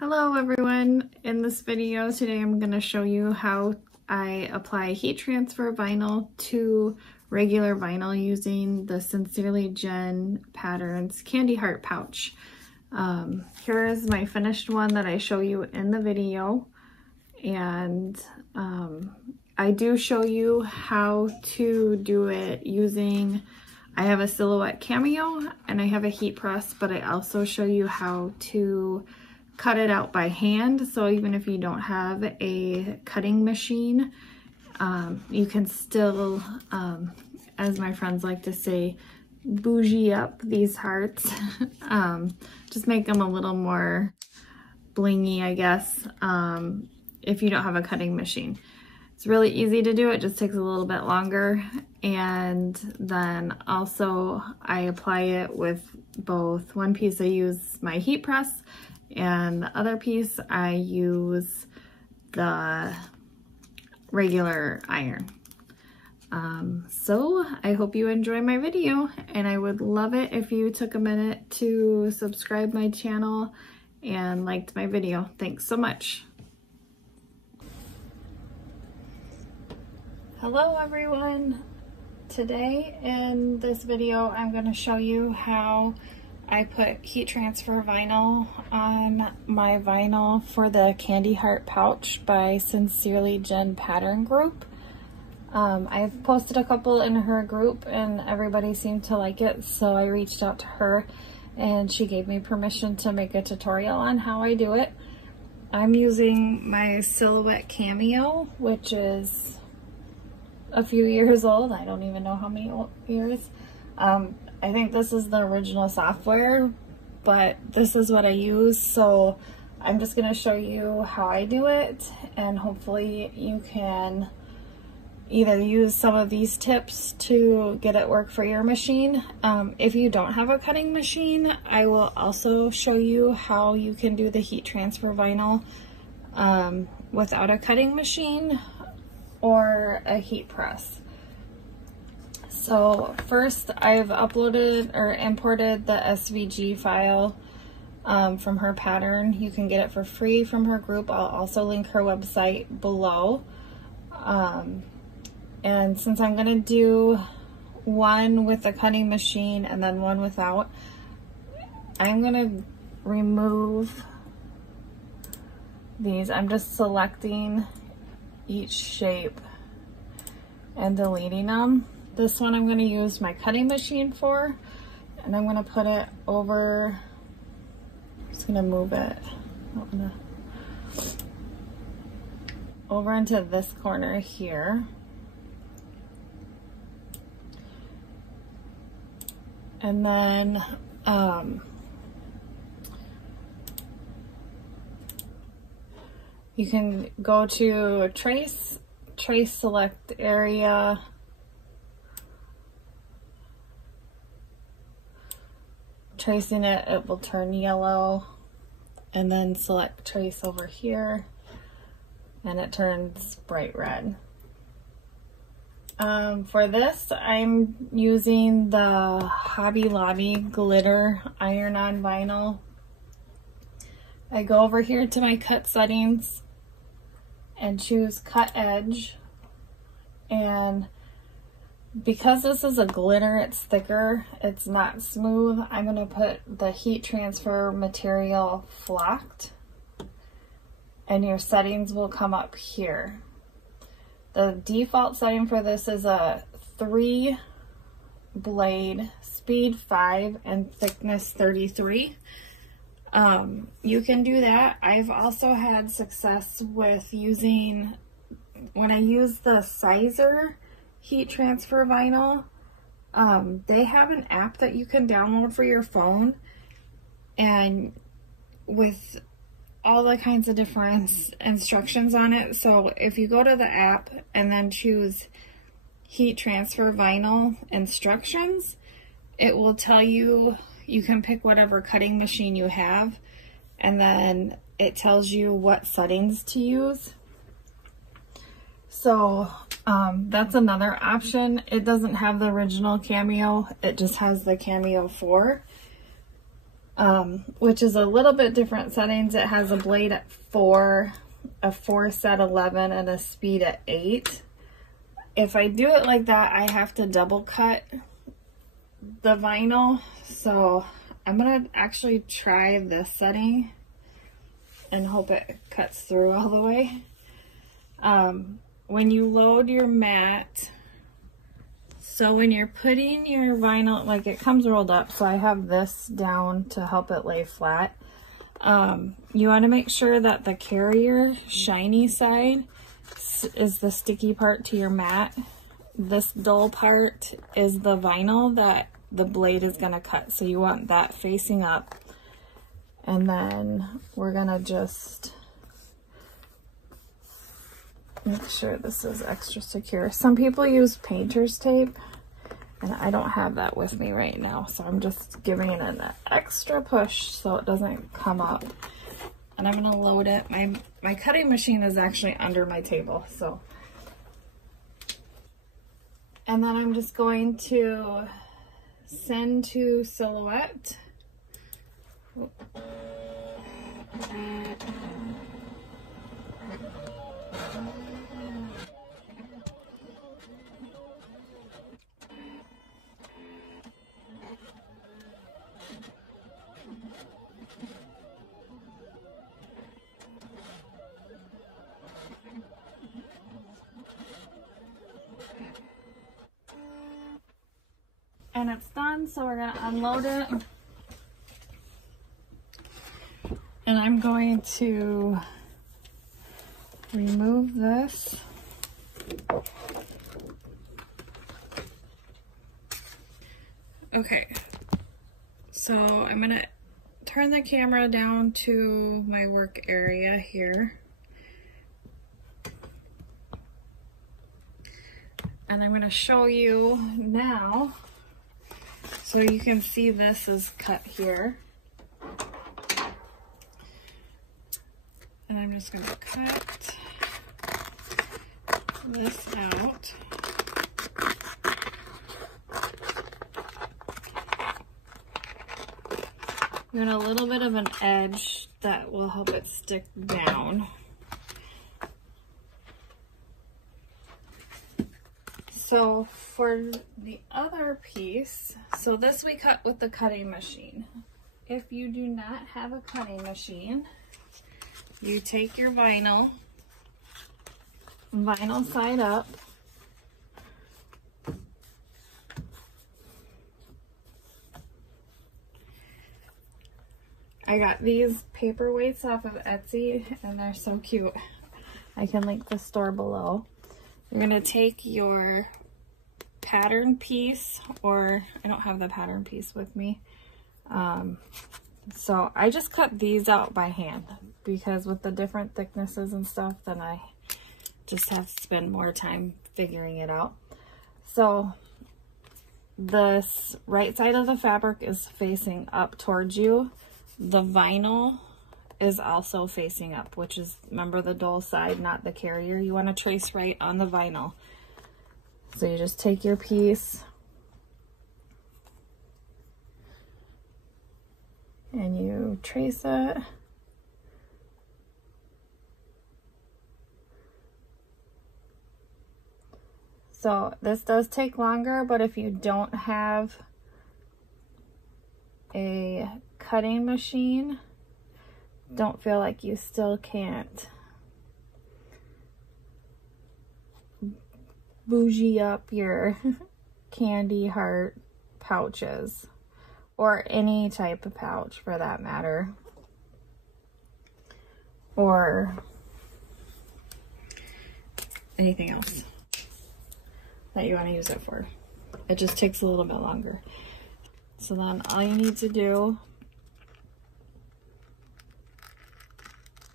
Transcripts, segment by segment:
Hello everyone. In this video today I'm going to show you how I apply heat transfer vinyl to regular vinyl using the Sincerely Jen Patterns Candy Heart Pouch. Here is my finished one that I show you in the video, and I do show you how to do it using, I have a Silhouette Cameo and I have a heat press, but I also show you how to cut it out by hand. So even if you don't have a cutting machine, you can still, as my friends like to say, bougie up these hearts. Just make them a little more blingy, I guess, if you don't have a cutting machine. It's really easy to do. It just takes a little bit longer. And then also I apply it with both. One piece I use my heat press, and the other piece I use the regular iron. So I hope you enjoy my video, and I would love it if you took a minute to subscribe my channel and liked my video. Thanks so much. Hello everyone. Today in this video I'm going to show you how I put heat transfer vinyl on my vinyl for the Candy Heart Pouch by Sincerely Jen Pattern group. I've posted a couple in her group and everybody seemed to like it, so I reached out to her and she gave me permission to make a tutorial on how I do it. I'm using my Silhouette Cameo, which is a few years old. I don't even know how many years. I think this is the original software, but this is what I use, so I'm just going to show you how I do it, and hopefully you can either use some of these tips to get it work for your machine. If you don't have a cutting machine, I will also show you how you can do the heat transfer vinyl without a cutting machine or a heat press. So first I've uploaded or imported the SVG file from her pattern. You can get it for free from her group. I'll also link her website below. And since I'm going to do one with a cutting machine and then one without, I'm going to remove these. I'm just selecting each shape and deleting them. This one I'm going to use my cutting machine for, and I'm going to put it over, I'm just going to move it over into this corner here. And then you can go to trace select area, tracing it, it will turn yellow, and then select trace over here and it turns bright red. For this I'm using the Hobby Lobby glitter iron-on vinyl. I go over here to my cut settings and choose cut edge, and because this is a glitter, it's thicker, it's not smooth, I'm going to put the heat transfer material flocked, and your settings will come up here. The default setting for this is a 3 blade, speed 5, and thickness 33. You can do that. I've also had success with using, when I use the Sizer heat transfer vinyl, they have an app that you can download for your phone, and with all the kinds of different instructions on it. So if you go to the app and then choose heat transfer vinyl instructions, it will tell you, you can pick whatever cutting machine you have, and then it tells you what settings to use. So that's another option. It doesn't have the original Cameo, it just has the Cameo 4. which is a little bit different settings. It has a blade at 4, a force at 11, and a speed at 8. If I do it like that, I have to double cut the vinyl. So I'm gonna actually try this setting and hope it cuts through all the way. When you load your mat, so when you're putting your vinyl, like it comes rolled up, so I have this down to help it lay flat. You want to make sure that the carrier shiny side is the sticky part to your mat. This dull part is the vinyl that the blade is going to cut. So you want that facing up. And then we're going to just make sure this is extra secure. Some people use painter's tape, and I don't have that with me right now. So I'm just giving it an extra push so it doesn't come up. And I'm going to load it. My cutting machine is actually under my table, so. And then I'm just going to send to Silhouette. And it's done, so we're gonna unload it. And I'm going to remove this. Okay, so I'm gonna turn the camera down to my work area here. And I'm gonna show you now. So you can see this is cut here. And I'm just going to cut this out. You want a little bit of an edge that will help it stick down. So for the other piece, so this we cut with the cutting machine. If you do not have a cutting machine, you take your vinyl side up, I got these paperweights off of Etsy and they're so cute. I can link the store below. You're gonna take your pattern piece, or I don't have the pattern piece with me. So I just cut these out by hand because with the different thicknesses and stuff, then I just have to spend more time figuring it out. So this right side of the fabric is facing up towards you. The vinyl is also facing up, which is, remember, the dull side, not the carrier. You want to trace right on the vinyl. So you just take your piece and you trace it. So this does take longer, but if you don't have a cutting machine, don't feel like you still can't bougie up your Candy Heart pouches, or any type of pouch for that matter, or anything else that you want to use it for. It just takes a little bit longer. So then all you need to do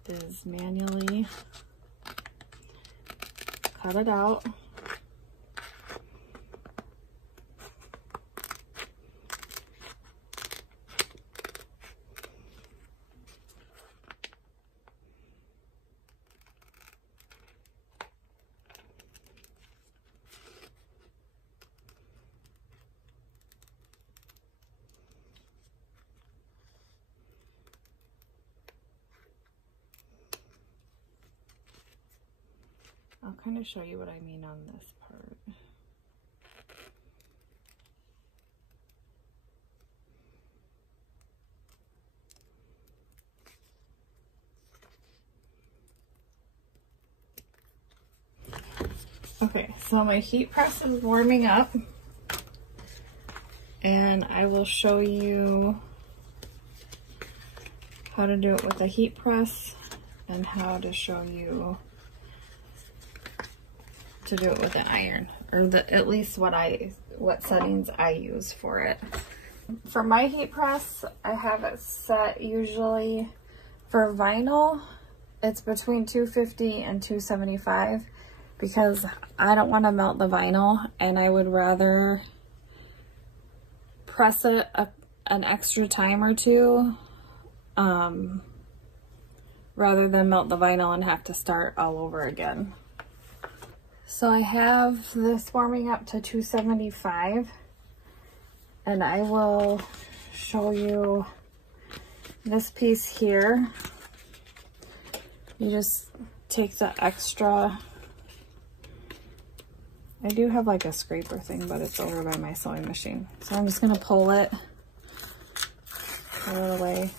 is manually cut it out. I'll kind of show you what I mean on this part. Okay, so my heat press is warming up, and I will show you how to do it with a heat press and how to show you to do it with an iron, or at least what settings I use for it. For my heat press, I have it set usually for vinyl. It's between 250 and 275 because I don't want to melt the vinyl, and I would rather press it an extra time or two rather than melt the vinyl and have to start all over again. So I have this warming up to 275, and I will show you this piece here. You just take the extra, I do have like a scraper thing, but it's over by my sewing machine. So I'm just gonna pull it away.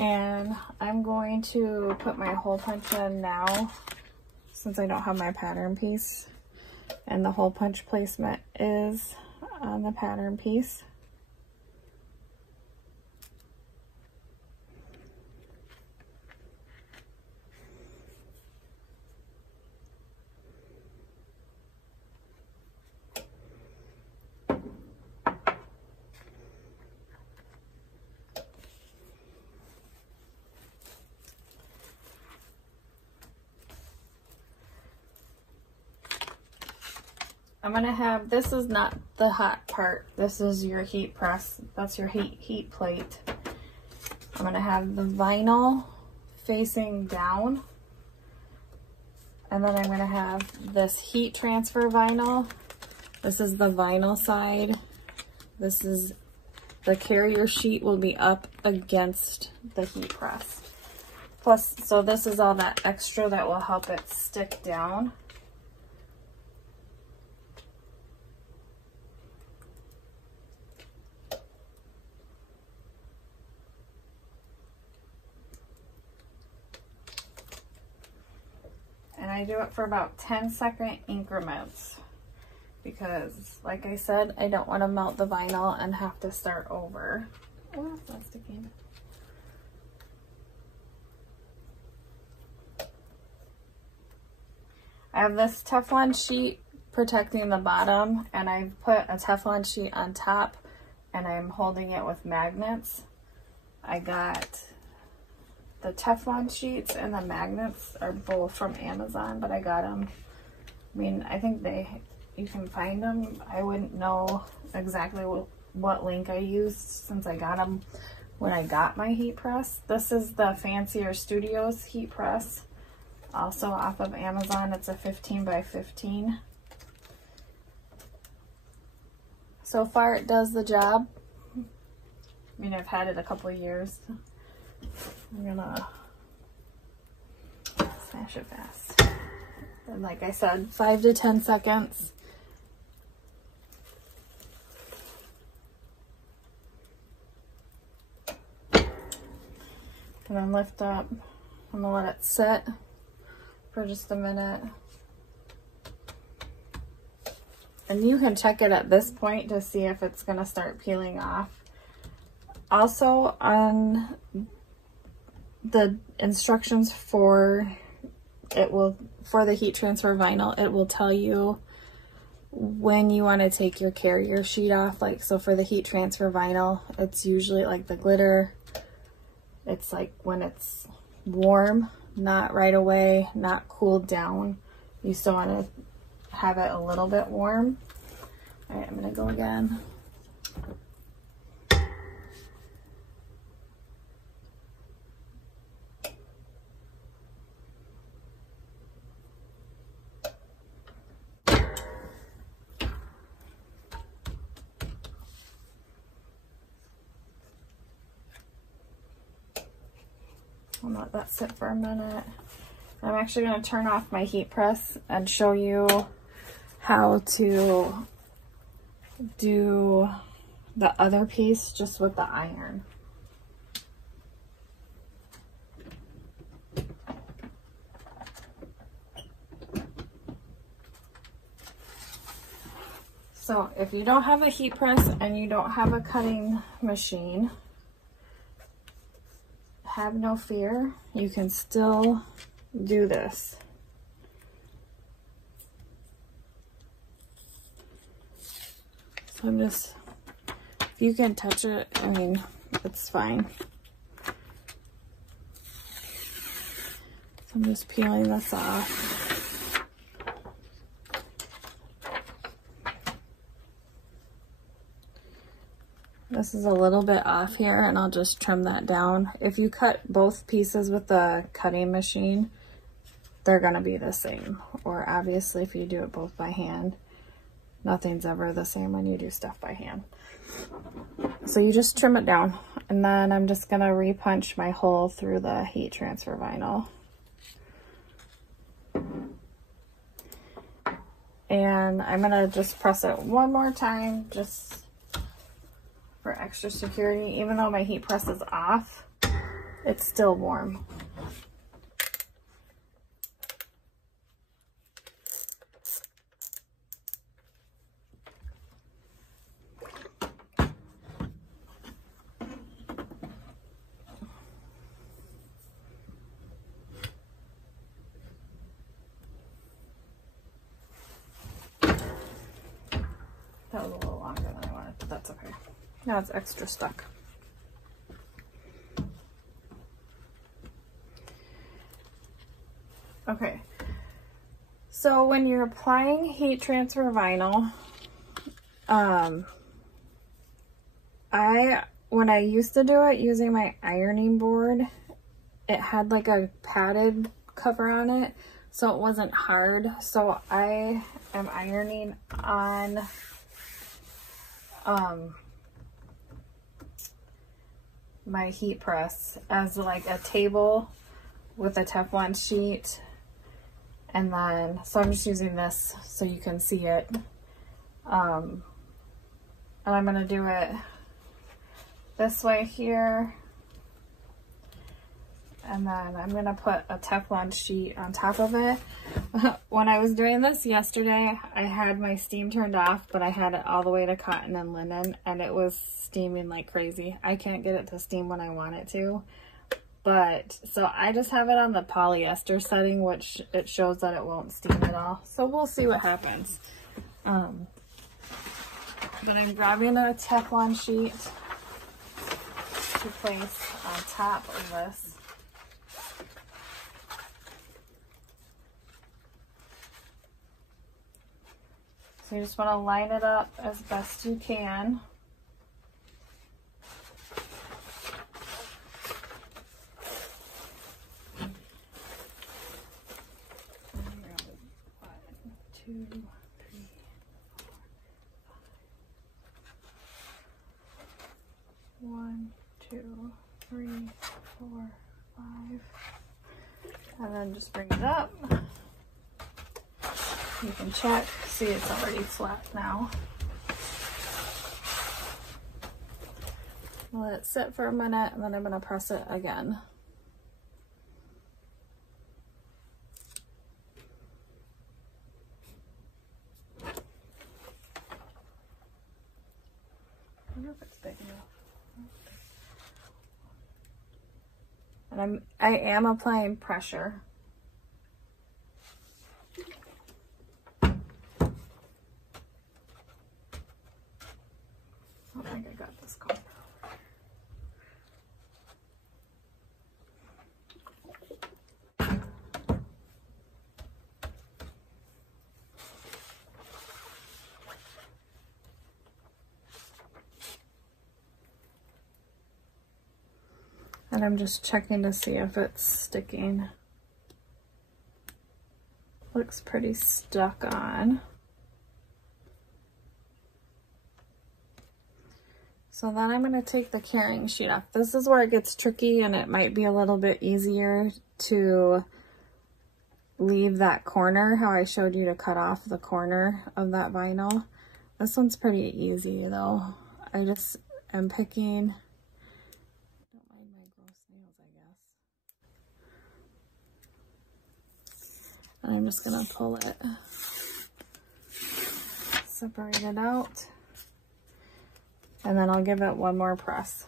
And I'm going to put my hole punch in now, since I don't have my pattern piece. And the hole punch placement is on the pattern piece. I'm gonna have, this is not the hot part, this is your heat press, that's your heat plate. I'm gonna have the vinyl facing down, and then I'm gonna have this heat transfer vinyl. This is the vinyl side. This is, the carrier sheet will be up against the heat press. Plus, so this is all that extra that will help it stick down. And I do it for about 10-second increments because, like I said, I don't want to melt the vinyl and have to start over. Oh, it's not sticking. I have this Teflon sheet protecting the bottom, and I've put a Teflon sheet on top, and I'm holding it with magnets. I got the Teflon sheets and the magnets are both from Amazon, but I got them. I mean, I think you can find them. I wouldn't know exactly what link I used since I got them when I got my heat press. This is the Fancier Studios heat press, also off of Amazon. It's a 15 by 15. So far it does the job. I mean, I've had it a couple of years. I'm gonna smash it fast. And like I said, 5 to 10 seconds. And then lift up. I'm gonna let it sit for just a minute. And you can check it at this point to see if it's gonna start peeling off. Also, on the instructions for the heat transfer vinyl, it will tell you when you want to take your carrier sheet off. Like, so for the heat transfer vinyl, it's usually like the glitter, it's like when it's warm, not right away, not cooled down. You still want to have it a little bit warm. All right, I'm gonna go again. I'll let that sit for a minute. I'm actually going to turn off my heat press and show you how to do the other piece just with the iron. So if you don't have a heat press and you don't have a cutting machine, have no fear, you can still do this. So I'm just, if you can touch it, I mean, it's fine. So I'm just peeling this off. This is a little bit off here, and I'll just trim that down. If you cut both pieces with the cutting machine, they're gonna be the same. Or obviously if you do it both by hand, nothing's ever the same when you do stuff by hand. So you just trim it down, and then I'm just gonna repunch my hole through the heat transfer vinyl. And I'm gonna just press it one more time, just for extra security. Even though my heat press is off, it's still warm. That was a little longer than I wanted, but that's okay. Now it's extra stuck. Okay, so when you're applying heat transfer vinyl, when I used to do it using my ironing board, it had like a padded cover on it, so it wasn't hard. So I am ironing on my heat press as like a table with a Teflon sheet, and then so I'm just using this so you can see it, and I'm gonna do it this way here, and then I'm gonna put a Teflon sheet on top of it. When I was doing this yesterday, I had my steam turned off, but I had it all the way to cotton and linen, and it was steaming like crazy. I can't get it to steam when I want it to, but so I just have it on the polyester setting, which it shows that it won't steam at all. So we'll see what happens. But I'm grabbing a Teflon sheet to place on top of this. So you just want to line it up as best you can. One, two, three, four, five. And then just bring it up. You can check, see it's already flat now. Let it sit for a minute, and then I'm gonna press it again. I wonder if it's big enough. And I am applying pressure. I think I got this going. And I'm just checking to see if it's sticking. Looks pretty stuck on. So then I'm going to take the carrying sheet off. This is where it gets tricky, and it might be a little bit easier to leave that corner, how I showed you to cut off the corner of that vinyl. This one's pretty easy though. I just am picking, don't mind my gross nails, I guess. And I'm just gonna pull it, separate it out, and then I'll give it one more press.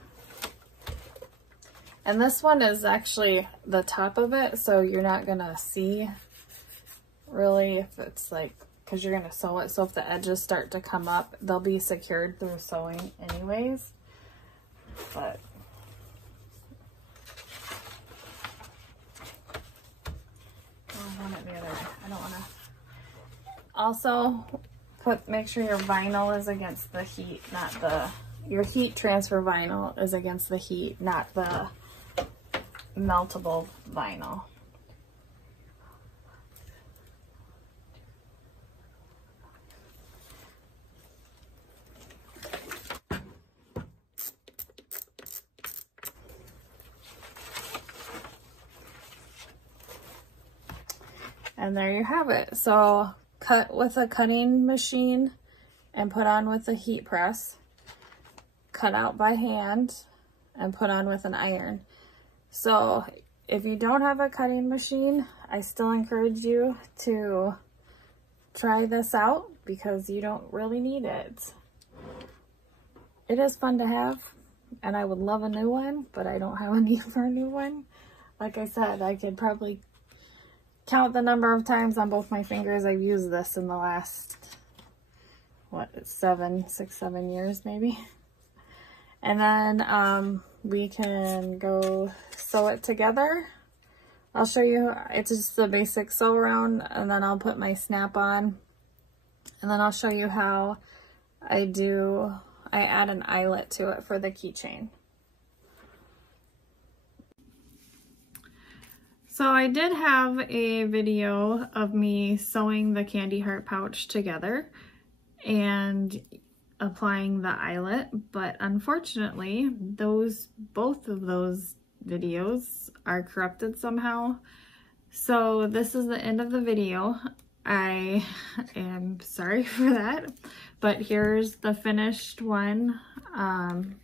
And this one is actually the top of it, so you're not gonna see really if it's like, because you're gonna sew it, so if the edges start to come up, they'll be secured through sewing anyways. But I want it the other way. I don't wanna. Also, make sure your vinyl is against the heat, not your heat transfer vinyl is against the heat, not the meltable vinyl. And there you have it. So cut with a cutting machine and put on with a heat press, cut out by hand and put on with an iron. So if you don't have a cutting machine, I still encourage you to try this out because you don't really need it. It is fun to have, and I would love a new one, but I don't have a need for a new one. Like I said, I could probably count the number of times on both my fingers I've used this in the last, what, 6, 7 years maybe. And then we can go sew it together. I'll show you, it's just the basic sew around, and then I'll put my snap on, and then I'll show you how I add an eyelet to it for the keychain. So I did have a video of me sewing the Candy Heart pouch together and applying the eyelet, but unfortunately both of those videos are corrupted somehow. So this is the end of the video. I am sorry for that, but here's the finished one. And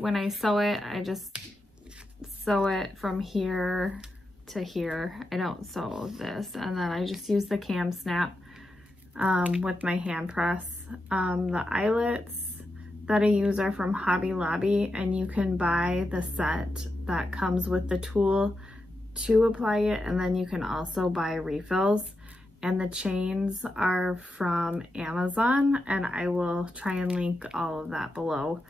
when I sew it, I just sew it from here to here. I don't sew this, and then I just use the cam snap with my hand press. The eyelets that I use are from Hobby Lobby, and you can buy the set that comes with the tool to apply it, and then you can also buy refills. And the chains are from Amazon, and I will try and link all of that below.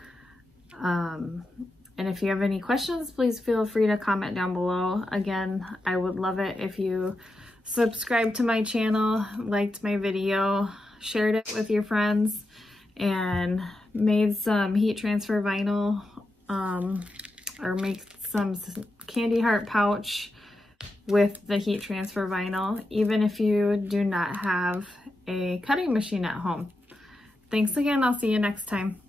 And if you have any questions, please feel free to comment down below. Again, I would love it if you subscribed to my channel, liked my video, shared it with your friends, and made some heat transfer vinyl, or make some Candy Heart pouch with the heat transfer vinyl, even if you do not have a cutting machine at home. Thanks again. I'll see you next time.